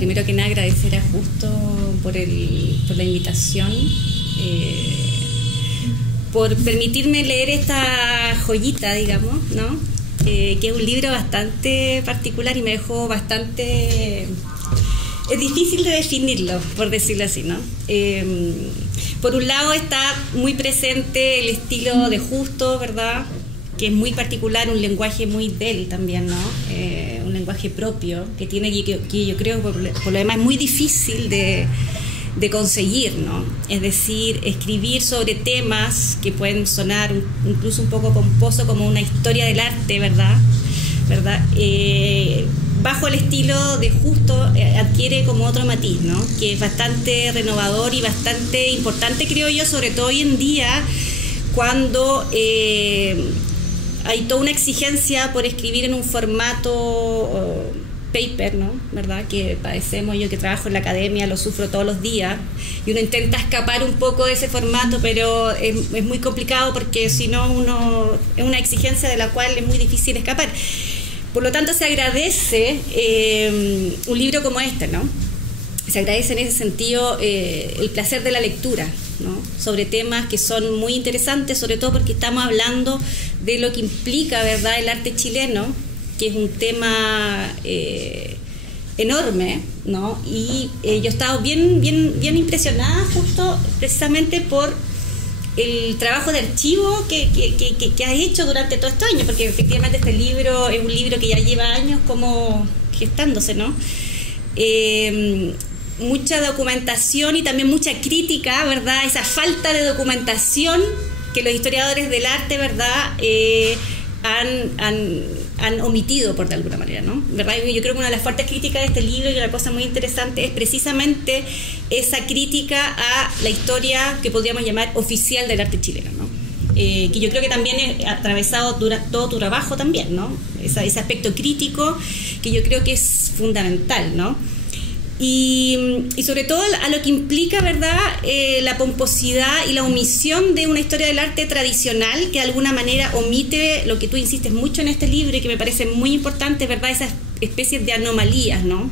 primero que nada agradecer a Justo por la invitación, por permitirme leer esta joyita, digamos, ¿no? Que es un libro bastante particular y me dejó bastante... Es difícil de definirlo, por decirlo así, ¿no? Por un lado está muy presente el estilo de Justo, ¿verdad?, que es muy particular, un lenguaje muy de él también, ¿no? Un lenguaje propio que tiene, que yo creo por lo demás es muy difícil de conseguir, ¿no? Es decir, escribir sobre temas que pueden sonar incluso un poco pomposo, como una historia del arte, ¿verdad? Bajo el estilo de Justo adquiere como otro matiz, ¿no? Que es bastante renovador y bastante importante, creo yo, sobre todo hoy en día, cuando hay toda una exigencia por escribir en un formato paper, ¿no? ¿Verdad? Que padecemos, yo que trabajo en la academia lo sufro todos los días, y uno intenta escapar un poco de ese formato, pero es muy complicado, porque si no es una exigencia de la cual es muy difícil escapar. Por lo tanto, se agradece un libro como este, ¿no? Se agradece en ese sentido el placer de la lectura, ¿no? Sobre temas que son muy interesantes, sobre todo porque estamos hablando de lo que implica, ¿verdad?, el arte chileno, que es un tema enorme, ¿no? Y yo he estado bien impresionada justo precisamente por el trabajo de archivo que has hecho durante todo este año, porque efectivamente este libro es un libro que ya lleva años como gestándose, ¿no? Mucha documentación y también mucha crítica, ¿verdad? Esa falta de documentación que los historiadores del arte, ¿verdad?, han omitido, por de alguna manera, ¿no? ¿Verdad? Yo creo que una de las fuertes críticas de este libro, y una cosa muy interesante, es precisamente esa crítica a la historia que podríamos llamar oficial del arte chileno, ¿no? Que yo creo que también es atravesado todo tu trabajo también, ¿no? Ese aspecto crítico que yo creo que es fundamental, ¿no? Y sobre todo a lo que implica, ¿verdad?, la pomposidad y la omisión de una historia del arte tradicional, que de alguna manera omite lo que tú insistes mucho en este libro y que me parece muy importante, ¿verdad?, esas especies de anomalías, ¿no?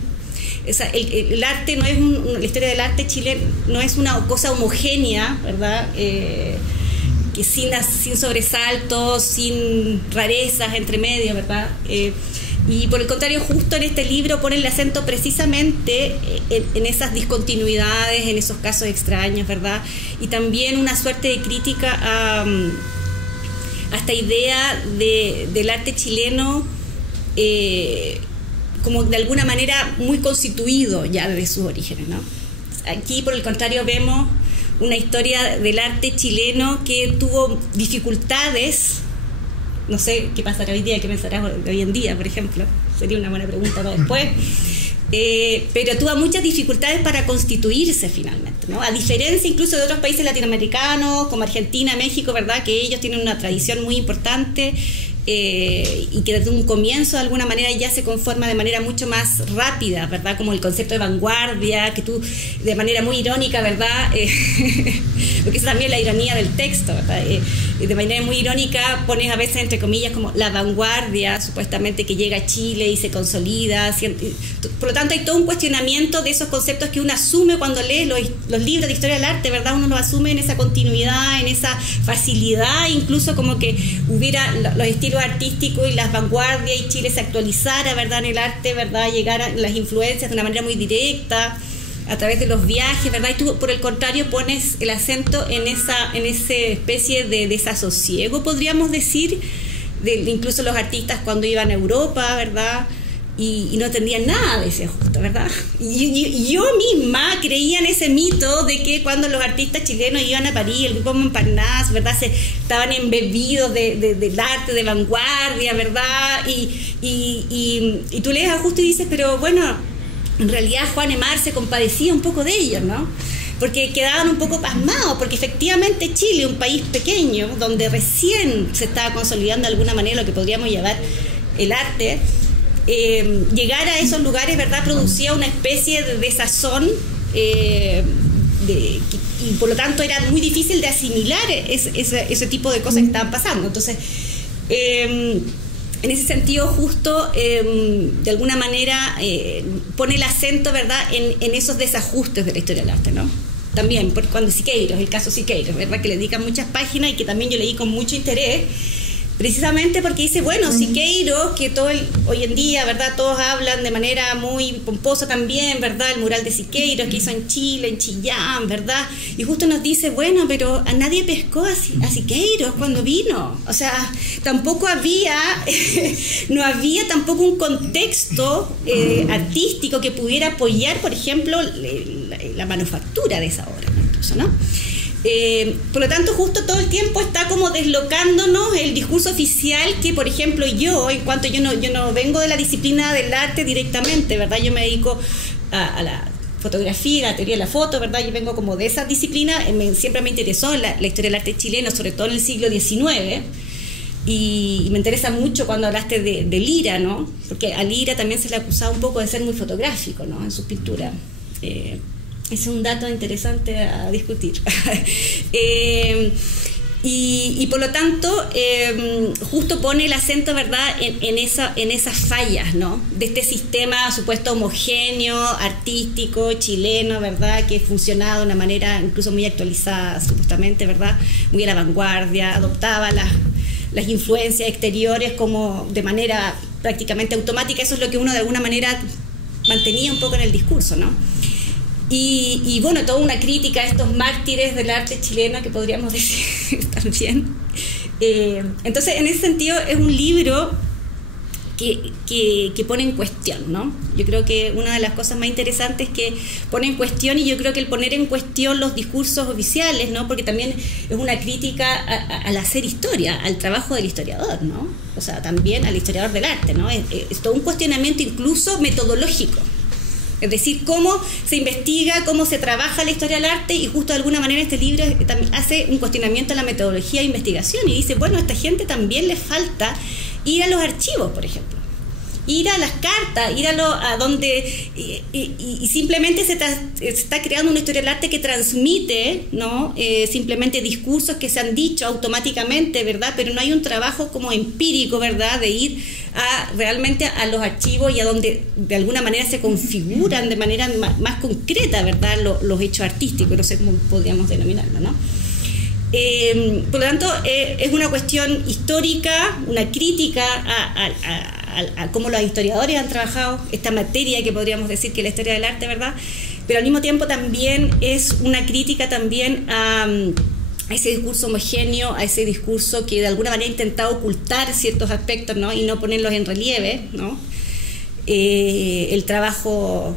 El arte no es la historia del arte chileno no es una cosa homogénea, ¿verdad?, que sin sobresaltos, sin rarezas entre medio, ¿verdad? Y por el contrario, Justo en este libro pone el acento precisamente en esas discontinuidades, en esos casos extraños, ¿verdad? Y también una suerte de crítica a esta idea del arte chileno como de alguna manera muy constituido ya desde sus orígenes, ¿no? Aquí, por el contrario, vemos una historia del arte chileno que tuvo dificultades. No sé qué pasará hoy día, qué pensarás hoy en día, por ejemplo. Sería una buena pregunta para después. Pero tuvo muchas dificultades para constituirse finalmente, ¿no? A diferencia incluso de otros países latinoamericanos, como Argentina, México, ¿verdad?, que ellos tienen una tradición muy importante y que desde un comienzo de alguna manera ya se conforma de manera mucho más rápida, ¿verdad?, como el concepto de vanguardia, que tú de manera muy irónica, ¿verdad?, porque esa también es la ironía del texto, ¿verdad?, de manera muy irónica pones a veces entre comillas como la vanguardia supuestamente que llega a Chile y se consolida, por lo tanto hay todo un cuestionamiento de esos conceptos que uno asume cuando lee los libros de historia del arte, ¿verdad?, uno los asume en esa continuidad, en esa facilidad, incluso como que hubiera los estilos artísticos y las vanguardias y Chile se actualizara, ¿verdad?, en el arte, ¿verdad?, llegara a las influencias de una manera muy directa a través de los viajes, ¿verdad? Y tú, por el contrario, pones el acento en esa especie de desasosiego, podríamos decir, incluso los artistas cuando iban a Europa, ¿verdad?, y no entendían nada de ese Justo, ¿verdad? Y yo misma creía en ese mito de que cuando los artistas chilenos iban a París, el grupo Montparnasse, ¿verdad?, estaban embebidos del arte de vanguardia, ¿verdad? Y tú lees a Justo y dices, pero bueno, en realidad Juan Emar se compadecía un poco de ellos, ¿no? Porque quedaban un poco pasmados, porque efectivamente Chile, un país pequeño, donde recién se estaba consolidando de alguna manera lo que podríamos llamar el arte, llegar a esos lugares, ¿verdad?, producía una especie de desazón y por lo tanto era muy difícil de asimilar ese tipo de cosas que estaban pasando. Entonces en ese sentido justo de alguna manera pone el acento, ¿verdad?, en esos desajustes de la historia del arte, ¿no? También, porque cuando Siqueiros, el caso Siqueiros, ¿verdad?, que le dedican muchas páginas y que también yo leí con mucho interés, precisamente porque dice, bueno, Siqueiros, que hoy en día, ¿verdad?, todos hablan de manera muy pomposa también, ¿verdad?, el mural de Siqueiros que hizo en Chile, en Chillán, ¿verdad?, y justo nos dice, bueno, pero a nadie pescó a Siqueiros cuando vino, o sea, tampoco había, no había tampoco un contexto artístico que pudiera apoyar, por ejemplo, la manufactura de esa obra, incluso, ¿no? Por lo tanto, justo todo el tiempo está como deslocándonos el discurso oficial que, por ejemplo, yo, en cuanto yo no vengo de la disciplina del arte directamente, ¿verdad? Yo me dedico a la fotografía, la teoría de la foto, ¿verdad? Yo vengo como de esa disciplina, siempre me interesó la historia del arte chileno, sobre todo en el siglo XIX, y me interesa mucho cuando hablaste de Lira, ¿no? Porque a Lira también se le acusaba un poco de ser muy fotográfico, ¿no?, en sus pinturas. Es un dato interesante a discutir. Y por lo tanto, justo pone el acento, ¿verdad?, en esas fallas, ¿no?, de este sistema supuesto homogéneo, artístico, chileno, ¿verdad?, que funcionaba de una manera incluso muy actualizada, supuestamente, ¿verdad?, muy a la vanguardia, adoptaba las influencias exteriores como de manera prácticamente automática. Eso es lo que uno de alguna manera mantenía un poco en el discurso, ¿no? Y bueno, toda una crítica a estos mártires del arte chileno, que podríamos decir también. Entonces, en ese sentido, es un libro que pone en cuestión, ¿no? Yo creo que una de las cosas más interesantes es que pone en cuestión, y yo creo que el poner en cuestión los discursos oficiales, ¿no?, porque también es una crítica al hacer historia, al trabajo del historiador, ¿no? O sea, también al historiador del arte, ¿no? Es todo un cuestionamiento incluso metodológico. Es decir, cómo se investiga, cómo se trabaja la historia del arte, y justo de alguna manera este libro también hace un cuestionamiento a la metodología de investigación y dice, bueno, a esta gente también le falta ir a los archivos, por ejemplo, ir a las cartas, ir a donde y simplemente se está creando una historia del arte que transmite, ¿no?, simplemente discursos que se han dicho automáticamente, ¿verdad?, pero no hay un trabajo como empírico, ¿verdad?, de ir realmente a los archivos y a donde de alguna manera se configuran de manera más concreta, ¿verdad?, los hechos artísticos, no sé cómo podríamos denominarlo, ¿no? Por lo tanto, es una cuestión histórica, una crítica a cómo los historiadores han trabajado esta materia que podríamos decir que es la historia del arte, ¿verdad? Pero al mismo tiempo también es una crítica también a ese discurso homogéneo, a ese discurso que de alguna manera ha intentado ocultar ciertos aspectos, ¿no?, y no ponerlos en relieve, ¿no? El trabajo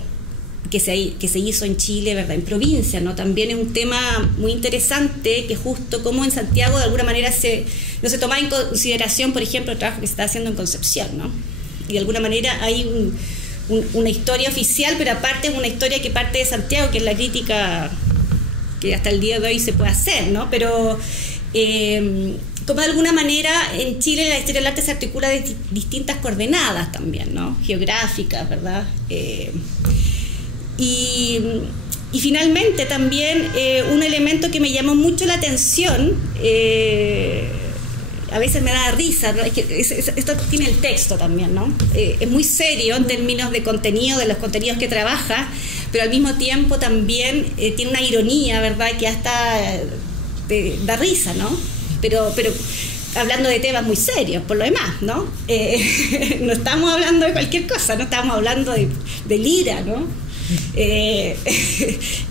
que se hizo en Chile, ¿verdad?, en provincia, ¿no? También es un tema muy interesante, que justo como en Santiago de alguna manera no se toma en consideración, por ejemplo, el trabajo que se está haciendo en Concepción, ¿no? Y de alguna manera hay una historia oficial, pero aparte es una historia que parte de Santiago, que es la crítica que hasta el día de hoy se puede hacer, ¿no? Pero como de alguna manera en Chile la historia del arte se articula de distintas coordenadas también, ¿no?, geográficas, ¿verdad? Y finalmente también un elemento que me llamó mucho la atención, a veces me da risa, ¿no?, es que esto tiene el texto también, ¿no? Es muy serio en términos de contenido, de los contenidos que trabaja, pero al mismo tiempo también tiene una ironía, ¿verdad?, que hasta da risa, ¿no? Pero hablando de temas muy serios, por lo demás, ¿no? No estamos hablando de cualquier cosa, no estamos hablando de Lira, ¿no? Que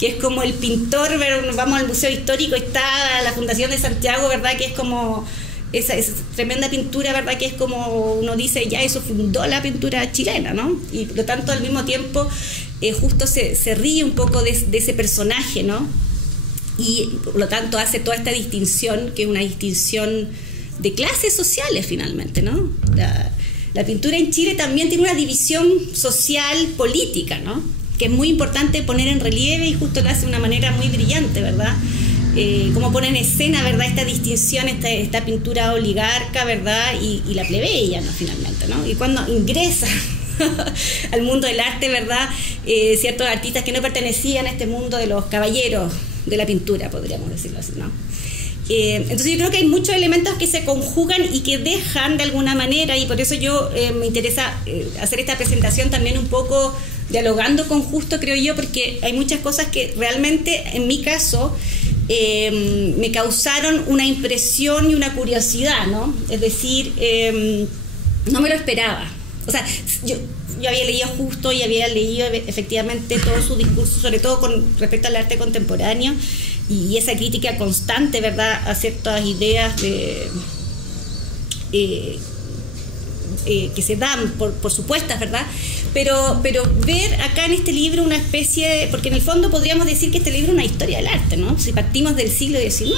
es como el pintor, vamos al Museo Histórico, está la Fundación de Santiago, ¿verdad?, que es como esa tremenda pintura, ¿verdad?, que es como uno dice, ya eso fundó la pintura chilena, ¿no? Y por lo tanto al mismo tiempo justo se ríe un poco de ese personaje, ¿no? Y por lo tanto hace toda esta distinción, que es una distinción de clases sociales finalmente, ¿no? La pintura en Chile también tiene una división social política, ¿no?, que es muy importante poner en relieve, y justo lo hace de una manera muy brillante, ¿verdad? Cómo pone en escena, ¿verdad?, esta distinción, esta pintura oligarca, ¿verdad?, y la plebeya, ¿no?, finalmente, ¿no? Y cuando ingresa al mundo del arte, ¿verdad?, ciertos artistas que no pertenecían a este mundo de los caballeros de la pintura, podríamos decirlo así, ¿no? Entonces yo creo que hay muchos elementos que se conjugan y que dejan de alguna manera, y por eso yo me interesa hacer esta presentación también un poco dialogando con Justo, creo yo, porque hay muchas cosas que realmente, en mi caso, me causaron una impresión y una curiosidad, ¿no? Es decir, no me lo esperaba. O sea, yo había leído Justo y había leído efectivamente todo su discurso, sobre todo con respecto al arte contemporáneo, y esa crítica constante, ¿verdad?, a ciertas ideas que se dan por supuestas, ¿verdad? Pero ver acá en este libro una especie de... Porque en el fondo podríamos decir que este libro es una historia del arte, ¿no? Si partimos del siglo XIX,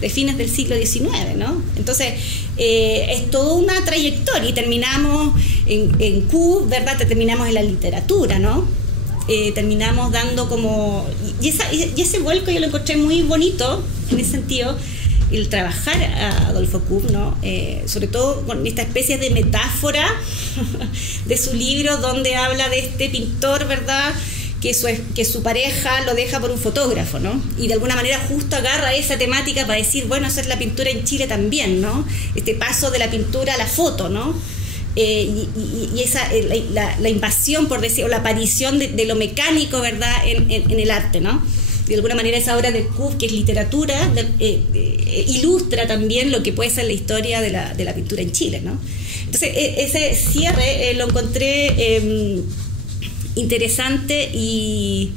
de fines del siglo XIX, ¿no? Entonces, es toda una trayectoria, y terminamos en Q, ¿verdad? Terminamos en la literatura, ¿no? Terminamos dando como... Y ese vuelco yo lo encontré muy bonito, en ese sentido, el trabajar a Adolfo Kuh, ¿no? Sobre todo con esta especie de metáfora de su libro, donde habla de este pintor, ¿verdad?, que su pareja lo deja por un fotógrafo, ¿no? Y de alguna manera Justo agarra esa temática para decir, bueno, hacer la pintura en Chile también, ¿no? Este paso de la pintura a la foto, ¿no? Y esa, la invasión, por decir, o la aparición de lo mecánico, ¿verdad?, en el arte, ¿no? De alguna manera esa obra de Kuh, que es literatura, ilustra también lo que puede ser la historia de la pintura en Chile, ¿no? Entonces, ese cierre lo encontré interesante y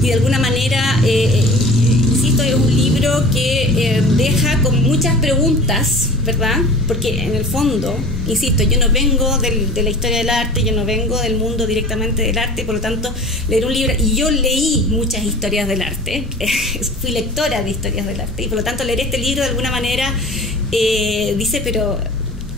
de alguna manera, insisto, es un libro que deja con muchas preguntas, ¿verdad? Porque en el fondo, insisto, yo no vengo de la historia del arte, yo no vengo del mundo directamente del arte, por lo tanto, leer un libro, y yo leí muchas historias del arte, fui lectora de historias del arte, y por lo tanto leer este libro de alguna manera dice, pero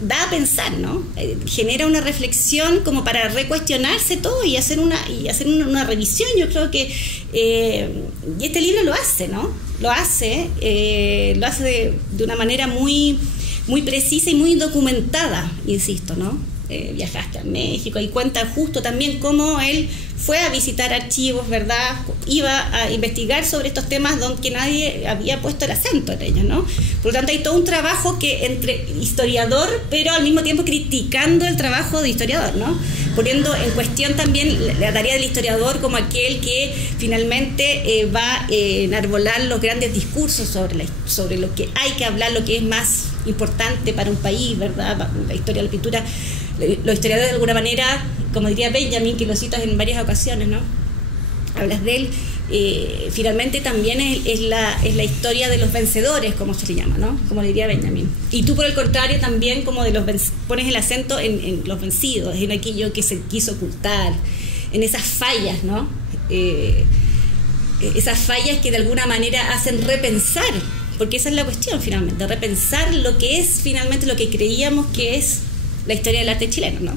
da a pensar, ¿no? Genera una reflexión como para recuestionarse todo y hacer una revisión. Yo creo que y este libro lo hace, ¿no? Lo hace de una manera muy, muy precisa y muy documentada, insisto, ¿no? Viajaste a México y cuenta Justo también cómo él fue a visitar archivos, ¿verdad? Iba a investigar sobre estos temas donde nadie había puesto el acento en ellos, ¿no? Por lo tanto, hay todo un trabajo que entre historiador, pero al mismo tiempo criticando el trabajo de historiador, ¿no? Poniendo en cuestión también la tarea del historiador como aquel que finalmente va a enarbolar los grandes discursos sobre lo que hay que hablar, lo que es más importante para un país, ¿verdad? La historia de la pintura. Los historiadores, de alguna manera, como diría Benjamin, que lo citas en varias ocasiones, ¿no? Hablas de él, finalmente también es la historia de los vencedores, como se le llama, ¿no? Como diría Benjamin. Y tú, por el contrario, también como pones el acento en los vencidos, en aquello que se quiso ocultar, en esas fallas, ¿no? Esas fallas que de alguna manera hacen repensar, porque esa es la cuestión finalmente, repensar lo que es finalmente lo que creíamos que es la historia del arte chileno, ¿no?